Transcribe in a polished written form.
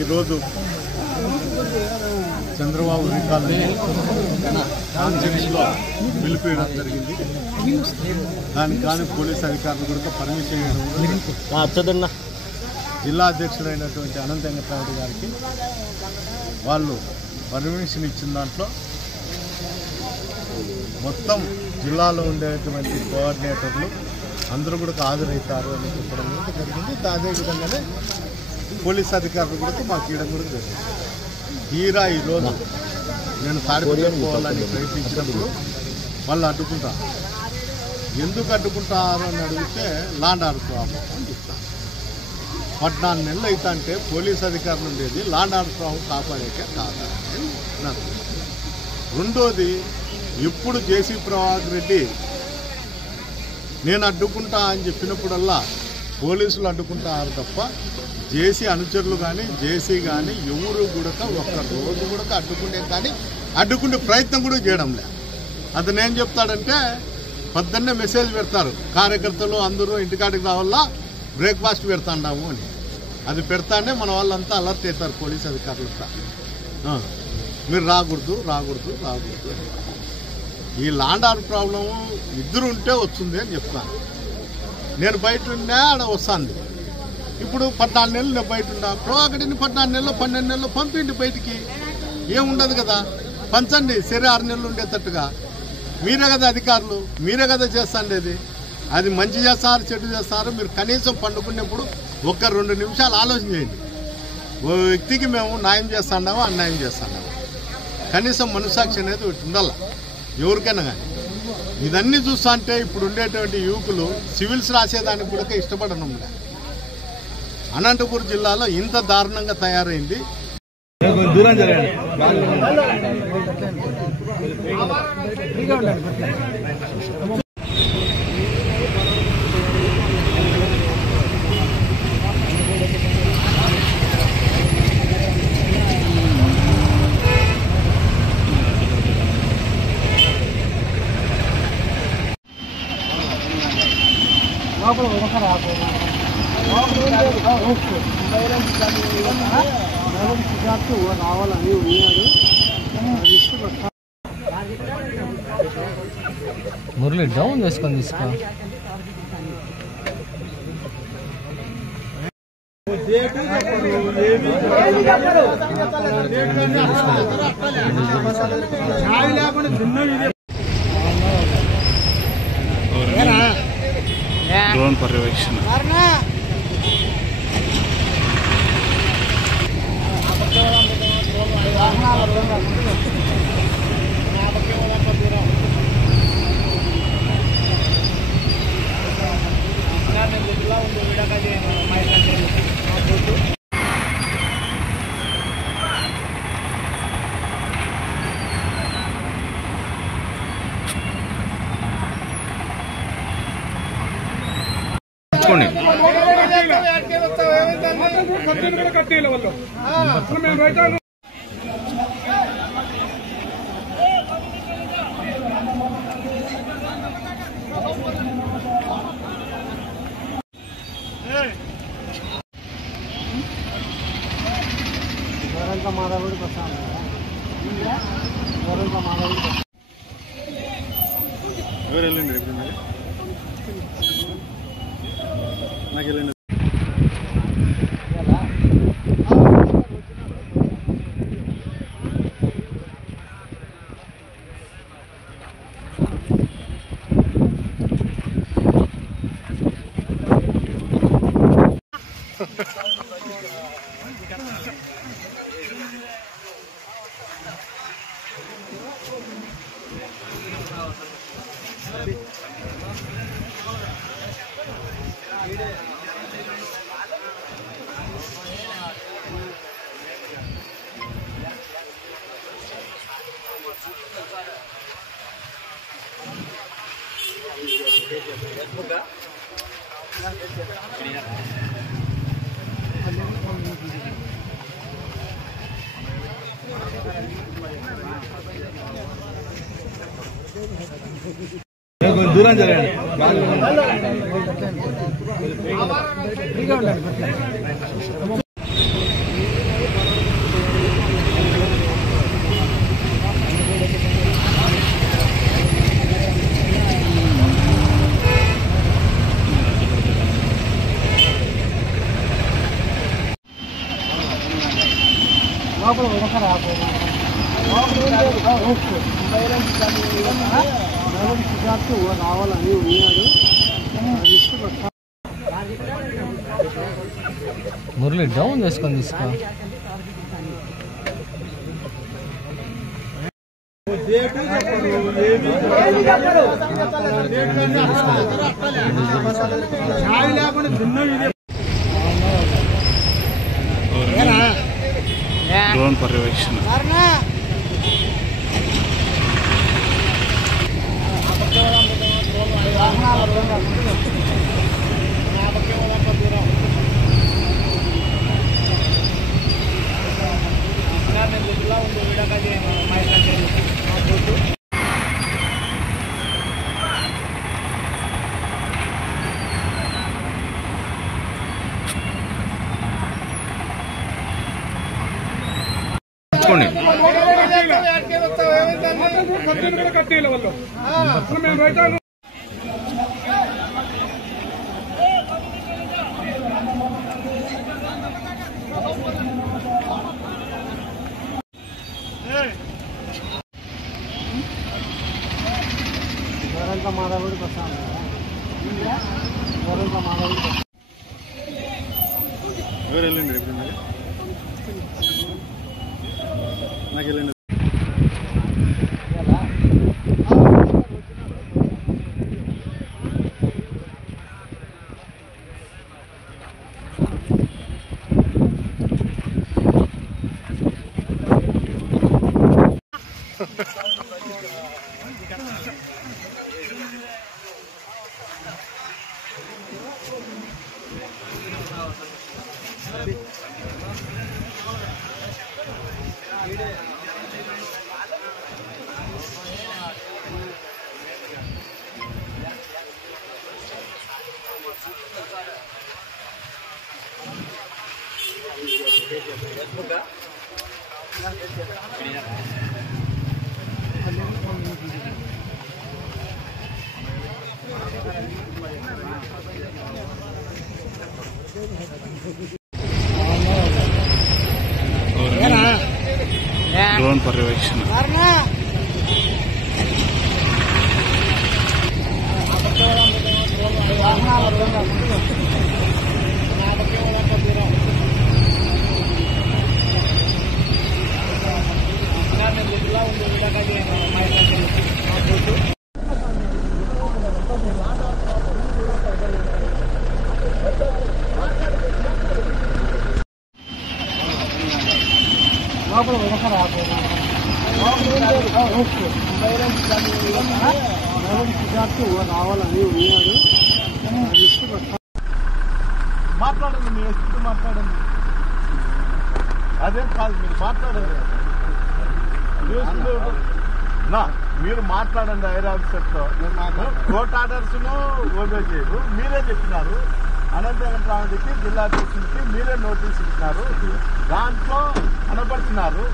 ఈరోజు చంద్రబాబు రికార్డుని కాన్ఫరెన్స్లో పిలిపించడం జరిగింది. దానికి కానీ పోలీస్ అధికారులు కూడా పర్మిషన్ ఇవ్వడం, జిల్లా అధ్యక్షుడైనటువంటి అనంత వెంకటరావు గారికి వాళ్ళు పర్మిషన్ ఇచ్చిన దాంట్లో మొత్తం జిల్లాలో ఉండేటువంటి కోఆర్డినేటర్లు అందరూ కూడా హాజరవుతారు అని చెప్పడం కూడా జరిగింది. అదేవిధంగానే పోలీస్ అధికారులు కూడా మాకు ఇవ్వడం కూడా జరిగింది. తీరా ఈరోజు నేను తాడిపత్రికి పోవాలని ప్రయత్నించినప్పుడు వాళ్ళు అడ్డుకుంటారు. ఎందుకు అడ్డుకుంటారు అని అడిగితే ల్యాండ్ ఆర్డర్ ప్రాబ్లం అని చెప్తాను. 14 నెలలు అవుతా అంటే పోలీస్ అధికారులు ఉండేది ల్యాండ్ ఆర్డర్ ప్రాబ్లం కాపాడేకే కాదు. రెండోది, ఇప్పుడు జేసీ ప్రభాకర్ రెడ్డి నేను అడ్డుకుంటా అని చెప్పినప్పుడల్లా పోలీసులు అడ్డుకుంటారు తప్ప జేసీ అనుచరులు కానీ జేసీ కానీ ఎవరు కూడా ఒక్క రోజు కూడా అడ్డుకునే ప్రయత్నం కూడా చేయడం లేదు. అతను ఏం చెప్తాడంటే పొద్దున్నే మెసేజ్ పెడతారు, కార్యకర్తలు అందరూ ఇంటికాడికి రావాలా బ్రేక్ఫాస్ట్ పెడతాండాము అని. అది పెడతానే మన వాళ్ళంతా అలర్ట్ అవుతారు పోలీస్ అధికారులంతా, మీరు రాకూడదు రాకూడదు రాకూడదు. ఈ ల్యాండ్ ఆర్డర్ ప్రాబ్లం ఇద్దరు ఉంటే వస్తుంది అని చెప్తాను. నేను బయట ఉన్నా ఆడ వస్తుంది. ఇప్పుడు 14 నెలలు నేను బయట ఉన్నా, ప్రభాకర్ని 14 నెలలు 12 నెలలు పంపిండి బయటికి, ఏముండదు కదా, పంచండి సరే 6 నెలలు ఉండేటట్టుగా. మీరే కదా అధికారులు, మీరే కదా చేస్తాండేది. అది మంచి చేస్తారు చెడు చేస్తారు. మీరు కనీసం పండుకునేప్పుడు 1-2 నిమిషాలు ఆలోచన చేయండి. ఓ వ్యక్తికి మేము న్యాయం చేస్తున్నామో అన్యాయం చేస్తున్నామో కనీసం మనసాక్షి అనేది ఒకటి ఉండాలి ఎవరికైనా కానీ. ఇదన్నీ చూస్తా అంటే ఇప్పుడు ఉండేటువంటి యువకులు సివిల్స్ రాసేదానికి కూడా ఇష్టపడడం లేదు. అనంతపురం జిల్లాలో ఇంత దారుణంగా తయారైంది. రావాలని ఉన్నాడు మురళి డౌన్ చేసుకొని తీసుకో. డ్రోన్ పర్యవేక్షణ దూరం జరగండి. రావాలని ఉన్నాడు. మురళి డౌన్ చేసుకొని తీసుకో. డ్రోన్ పర్యవేక్షణ. డ్రోన్ పర్యవేక్షణ. రావాలని ఉన్నాడు. మాట్లాడండి, మీ ఎస్పీతో మాట్లాడండి. అదేం కాదు, మీరు మాట్లాడండి. మీరు మాట్లాడండి. ఐర్ ఆఫీసర్తో కోర్ట్ ఆర్డర్స్ ఓబే చేయరు. మీరే చెప్పినారు అనంత వెంకటరామరెడ్డికి, జిల్లా అధ్యక్షుడికి మీరే నోటీస్ ఇచ్చినారు. దాంట్లో అనపడుతున్నారు.